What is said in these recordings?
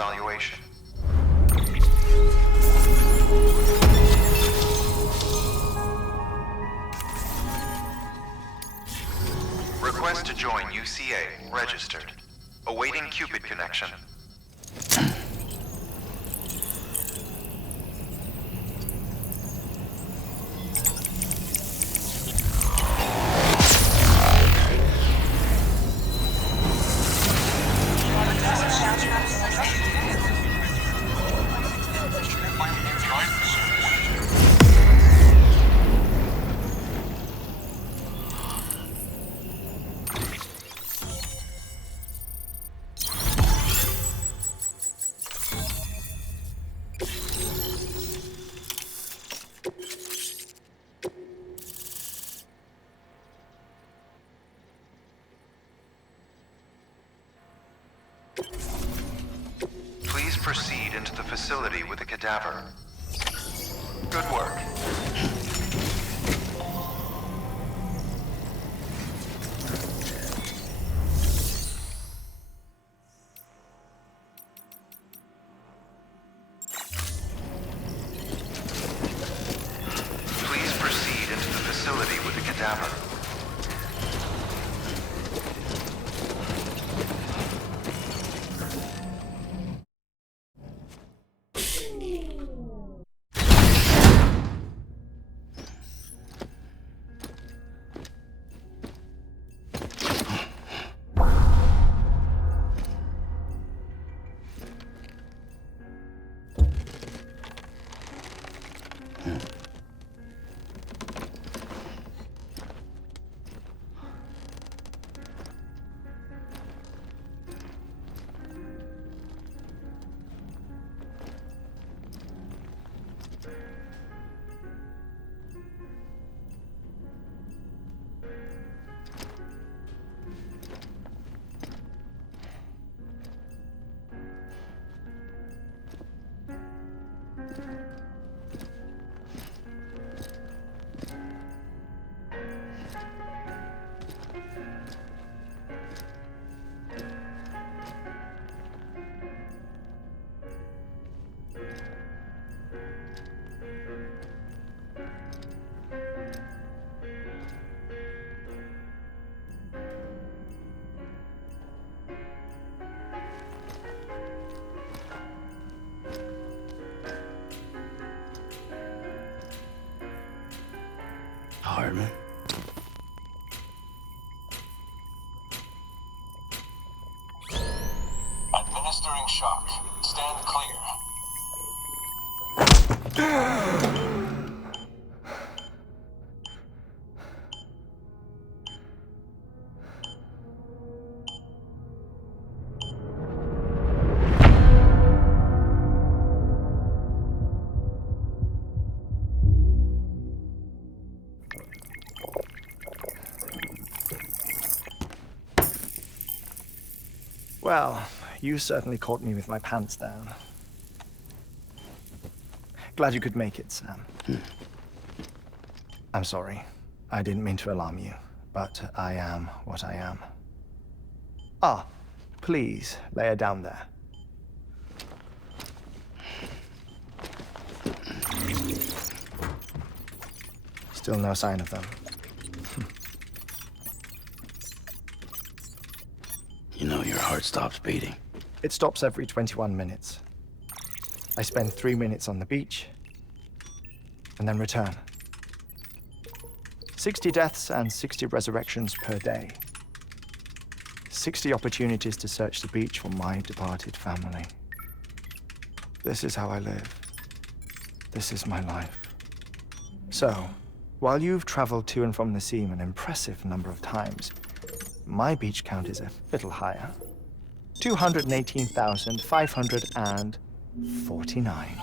evaluation. Request to join UCA. Registered. Awaiting Cupid connection. Please proceed into the facility with the cadaver. Good work. Please proceed into the facility with the cadaver. Heartman. Administering shock. Stand clear. Well, you certainly caught me with my pants down. Glad you could make it, Sam. I'm sorry. I didn't mean to alarm you, but I am what I am. Ah, please, lay her down there. Still no sign of them. You know your heart stops beating. It stops every 21 minutes. I spend 3 minutes on the beach, and then return. 60 deaths and 60 resurrections per day. 60 opportunities to search the beach for my departed family. This is how I live. This is my life. So, while you've traveled to and from the scene an impressive number of times, my beach count is a little higher. 218,549.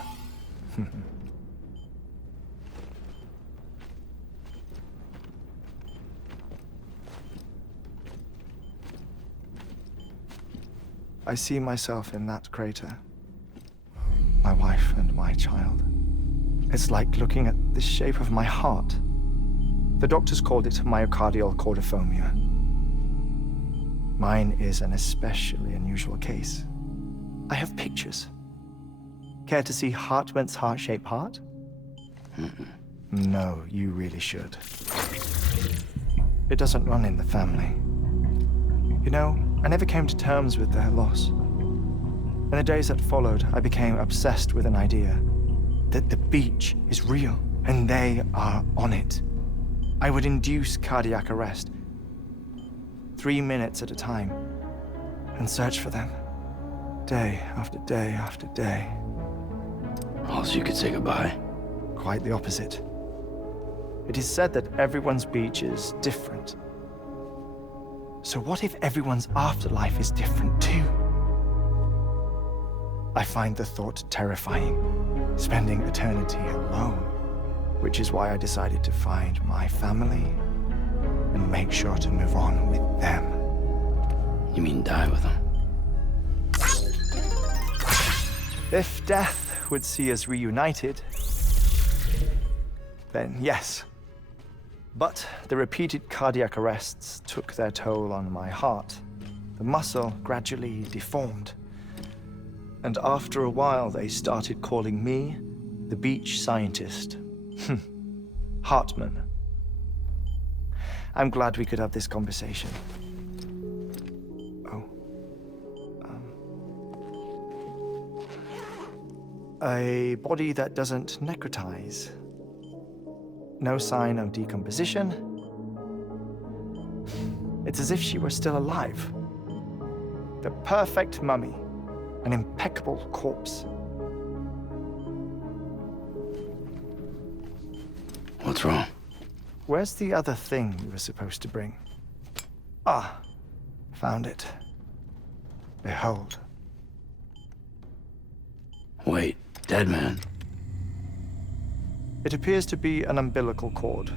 I see myself in that crater. My wife and my child. It's like looking at the shape of my heart. The doctors called it myocardial cordiformia. Mine is an especially unusual case. I have pictures. Care to see Heartman's heart-shaped heart? No, you really should. It doesn't run in the family. You know, I never came to terms with their loss. In the days that followed, I became obsessed with an idea that the beach is real and they are on it. I would induce cardiac arrest, 3 minutes at a time, and search for them, day after day after day. Also, you could say goodbye. Quite the opposite. It is said that everyone's beach is different. So what if everyone's afterlife is different too? I find the thought terrifying, spending eternity alone, which is why I decided to find my family and make sure to move on with them. You mean die with them? If death would see us reunited, then yes. But the repeated cardiac arrests took their toll on my heart. The muscle gradually deformed. And after a while, they started calling me the beach scientist. Heartman. I'm glad we could have this conversation. Oh. A body that doesn't necrotize. No sign of decomposition. It's as if she were still alive. The perfect mummy. An impeccable corpse. What's wrong? Where's the other thing you were supposed to bring? Ah, found it. Behold. Wait, dead man. It appears to be an umbilical cord.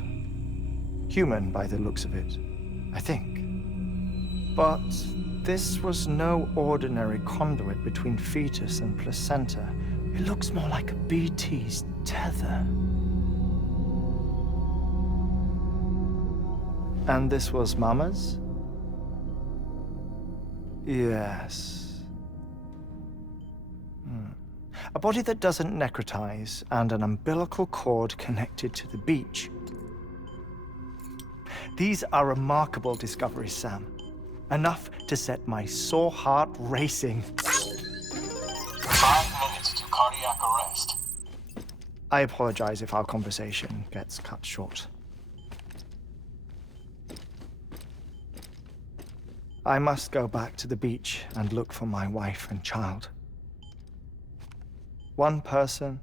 Human by the looks of it, I think. But this was no ordinary conduit between fetus and placenta. It looks more like a BT's tether. And this was Mama's? Yes. A body that doesn't necrotize and an umbilical cord connected to the beach. These are remarkable discoveries, Sam. Enough to set my sore heart racing. 5 minutes to cardiac arrest. I apologize if our conversation gets cut short. I must go back to the beach and look for my wife and child. One person,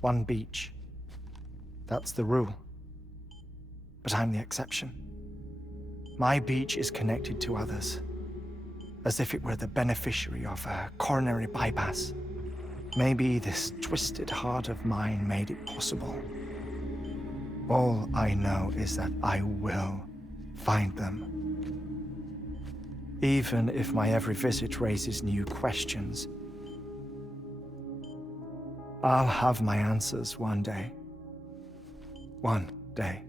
one beach. That's the rule. But I'm the exception. My beach is connected to others, as if it were the beneficiary of a coronary bypass. Maybe this twisted heart of mine made it possible. All I know is that I will find them. Even if my every visit raises new questions, I'll have my answers one day. One day.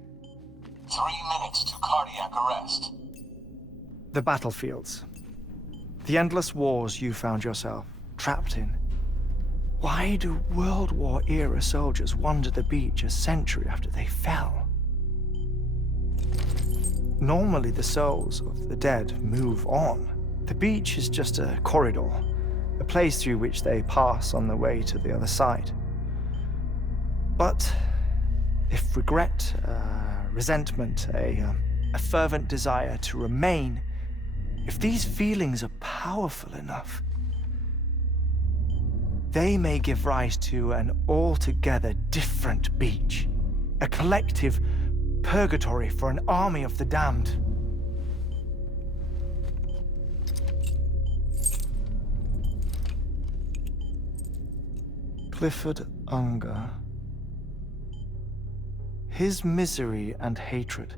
3 minutes to cardiac arrest. The battlefields. The endless wars you found yourself trapped in. Why do World War-era soldiers wander the beach a century after they fell? Normally, the souls of the dead move on. The beach is just a corridor, a place through which they pass on the way to the other side. But if regret, resentment, a fervent desire to remain, if these feelings are powerful enough, they may give rise to an altogether different beach, a collective purgatory for an army of the damned. Clifford Unger. His misery and hatred,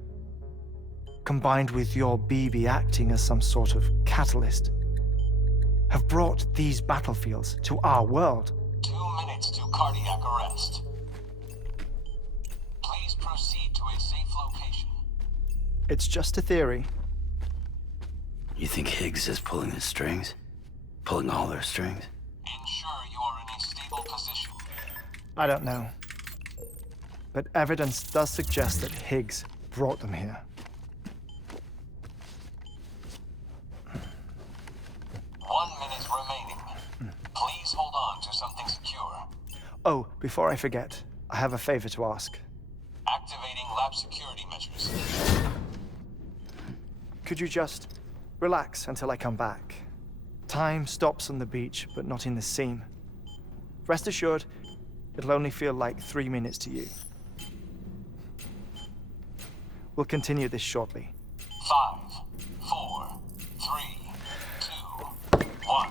combined with your BB acting as some sort of catalyst, have brought these battlefields to our world. 2 minutes to cardiac arrest. Please proceed to a safe location. It's just a theory. You think Higgs is pulling the strings? Pulling all their strings? Ensure you are in a stable position. I don't know. But evidence does suggest that Higgs brought them here. 1 minute remaining. Please hold on to something secure. Oh, before I forget, I have a favor to ask. Activating lab security measures. Could you just relax until I come back? Time stops on the beach, but not in the scene. Rest assured, it'll only feel like 3 minutes to you. We'll continue this shortly. 5, 4, 3, 2, 1.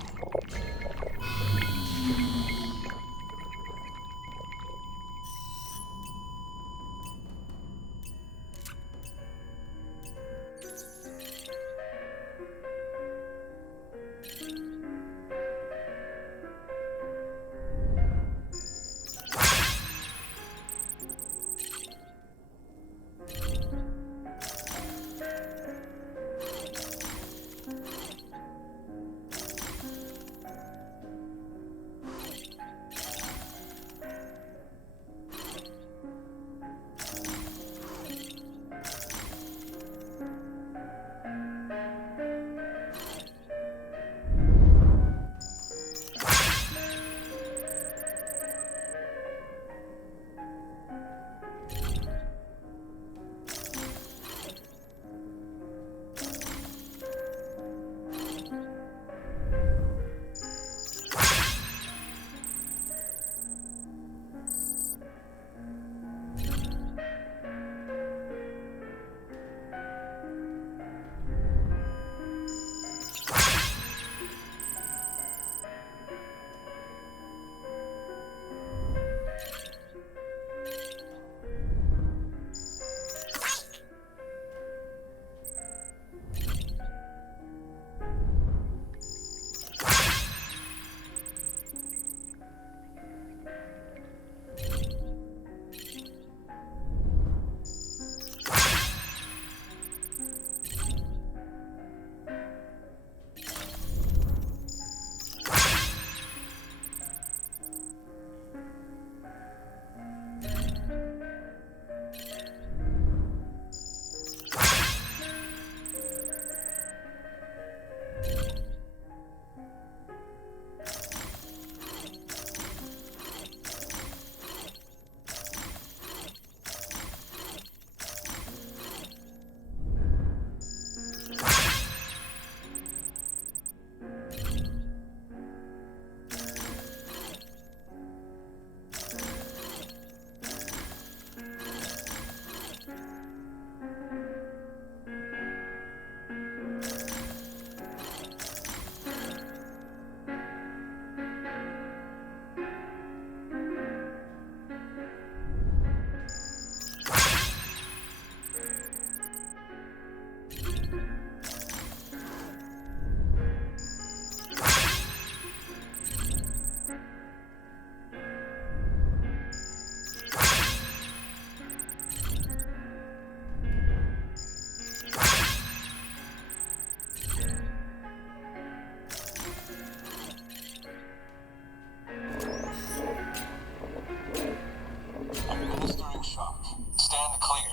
Administering shock. Stand clear.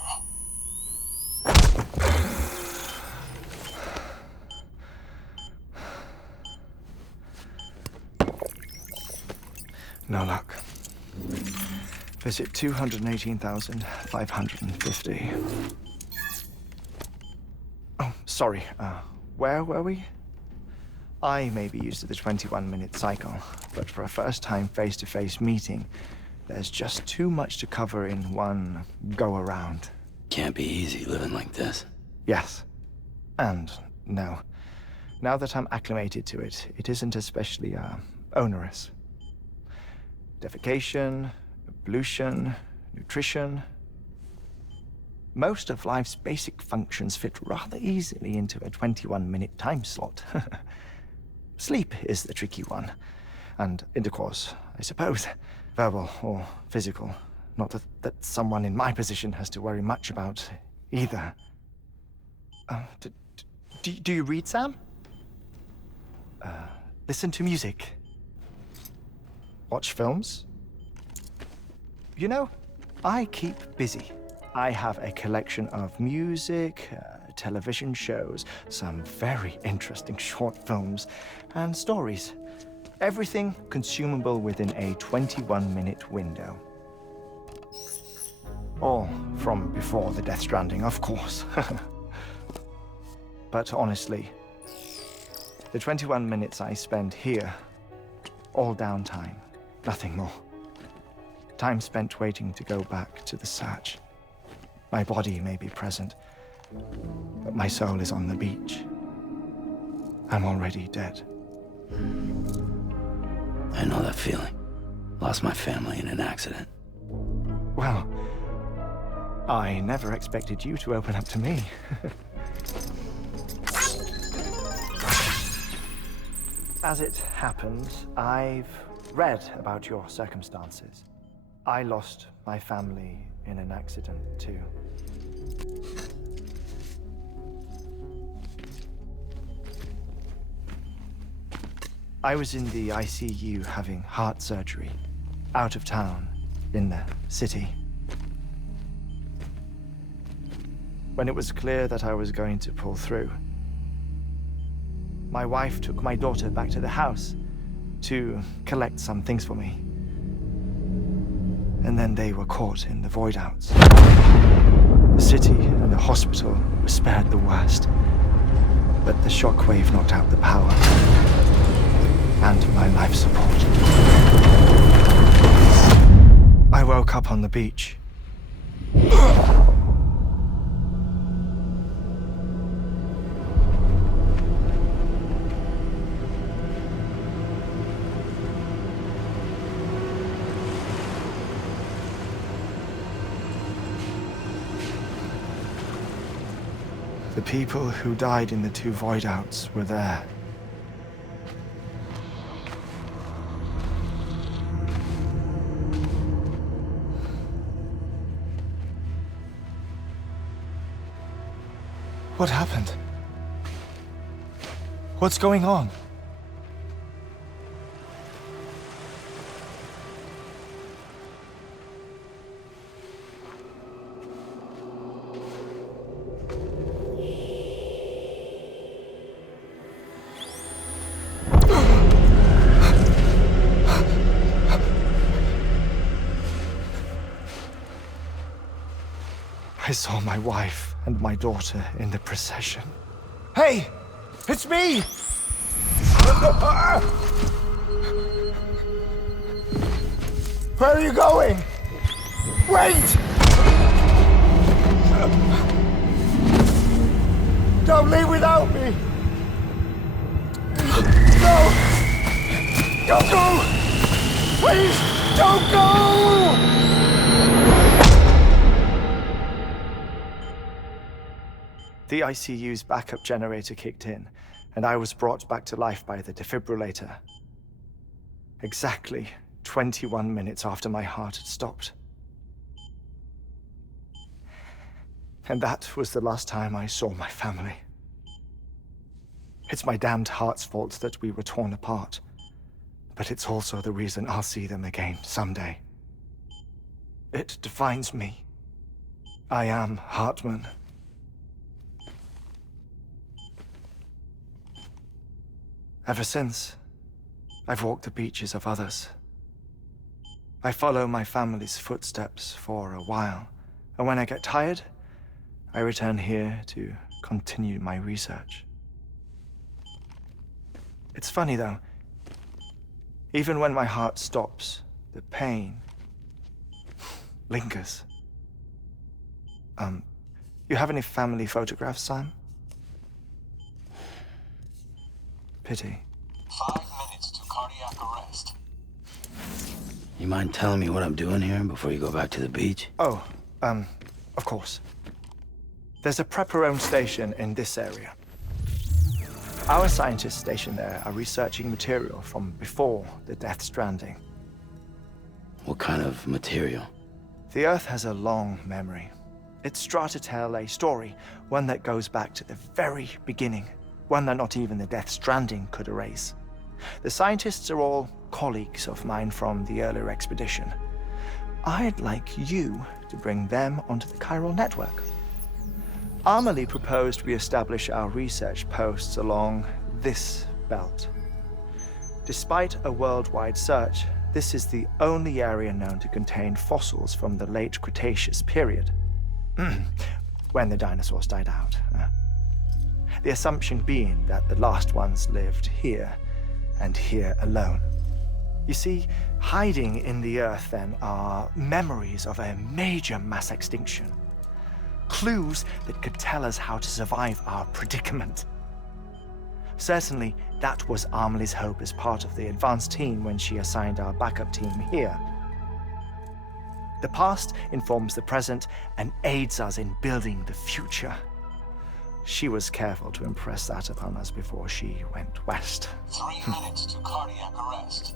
No luck. Visit 218,550. Oh, sorry. Where were we? I may be used to the 21-minute cycle, but for a first-time face-to-face meeting, there's just too much to cover in one go-around. Can't be easy living like this. Yes. And no. Now that I'm acclimated to it, it isn't especially, onerous. Defecation, ablution, nutrition. Most of life's basic functions fit rather easily into a 21-minute time slot. Sleep is the tricky one. And intercourse, I suppose. Verbal or physical. Not that someone in my position has to worry much about either. Do you read, Sam? listen to music, watch films. You know, I keep busy. I have a collection of music, television shows, some very interesting short films, and stories. Everything consumable within a 21-minute window. All from before the Death Stranding, of course. But honestly, the 21 minutes I spend here, all downtime, nothing more. Time spent waiting to go back to the search. My body may be present, but my soul is on the beach. I'm already dead. I know that feeling. Lost my family in an accident. Well, I never expected you to open up to me. As it happens, I've read about your circumstances. I lost my family in an accident, too. I was in the ICU having heart surgery, out of town, in the city. When it was clear that I was going to pull through, my wife took my daughter back to the house to collect some things for me. And then they were caught in the void outs. The city and the hospital were spared the worst, but the shockwave knocked out the power and my life support. I woke up on the beach. The people who died in the two void outs were there. What happened? What's going on? I saw my wife and my daughter in the procession. Hey! It's me! Where are you going? Wait! Don't leave without me! No! Don't go! Please, don't go! The ICU's backup generator kicked in, and I was brought back to life by the defibrillator. Exactly 21 minutes after my heart had stopped. And that was the last time I saw my family. It's my damned heart's fault that we were torn apart, but it's also the reason I'll see them again someday. It defines me. I am Heartman. Ever since, I've walked the beaches of others. I follow my family's footsteps for a while, and when I get tired, I return here to continue my research. It's funny though, even when my heart stops, the pain lingers. You have any family photographs, Sam? Pity. 5 minutes to cardiac arrest. You mind telling me what I'm doing here before you go back to the beach? Oh, of course. There's a Prepperone station in this area. Our scientists stationed there are researching material from before the Death Stranding. What kind of material? The Earth has a long memory. It's trying to tell a story, one that goes back to the very beginning, one that not even the Death Stranding could erase. The scientists are all colleagues of mine from the earlier expedition. I'd like you to bring them onto the chiral network. Amelie proposed we establish our research posts along this belt. Despite a worldwide search, this is the only area known to contain fossils from the late Cretaceous period, when the dinosaurs died out. The assumption being that the last ones lived here, and here alone. You see, hiding in the earth then are memories of a major mass extinction. Clues that could tell us how to survive our predicament. Certainly, that was Amelie's hope as part of the advanced team when she assigned our backup team here. The past informs the present and aids us in building the future. She was careful to impress that upon us before she went west. 3 minutes to cardiac arrest.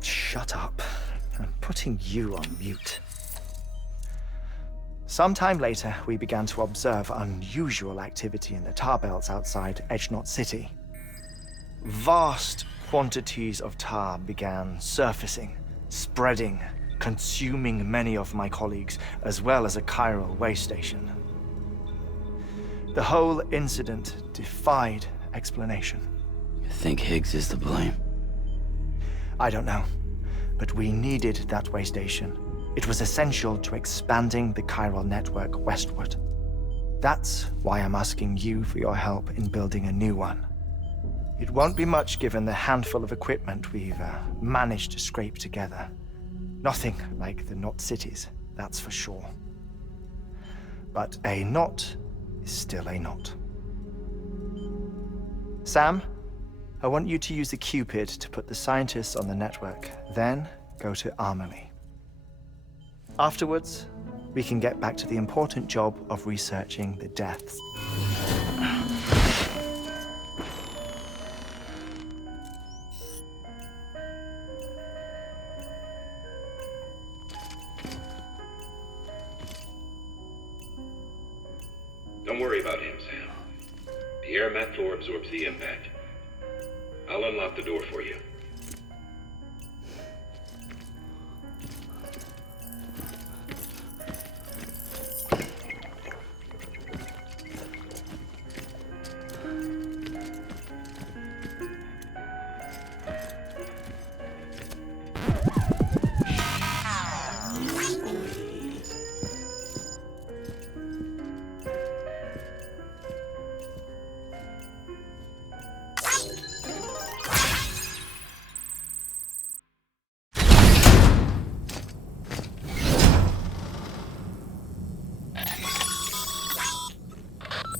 Shut up. I'm putting you on mute. Sometime later, we began to observe unusual activity in the tar belts outside Edgenot City. Vast quantities of tar began surfacing, spreading, consuming many of my colleagues, as well as a chiral way station. The whole incident defied explanation. You think Higgs is to blame? I don't know, but we needed that way station. It was essential to expanding the chiral network westward. That's why I'm asking you for your help in building a new one. It won't be much given the handful of equipment we've managed to scrape together. Nothing like the knot cities, that's for sure. But a knot is still a knot. Sam, I want you to use the Cupid to put the scientists on the network, then go to Amelie. Afterwards, we can get back to the important job of researching the deaths. Don't worry about him, Sam. The air mat floor absorbs the impact. I'll unlock the door for you.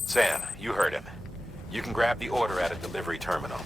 Sam, you heard him. You can grab the order at a delivery terminal.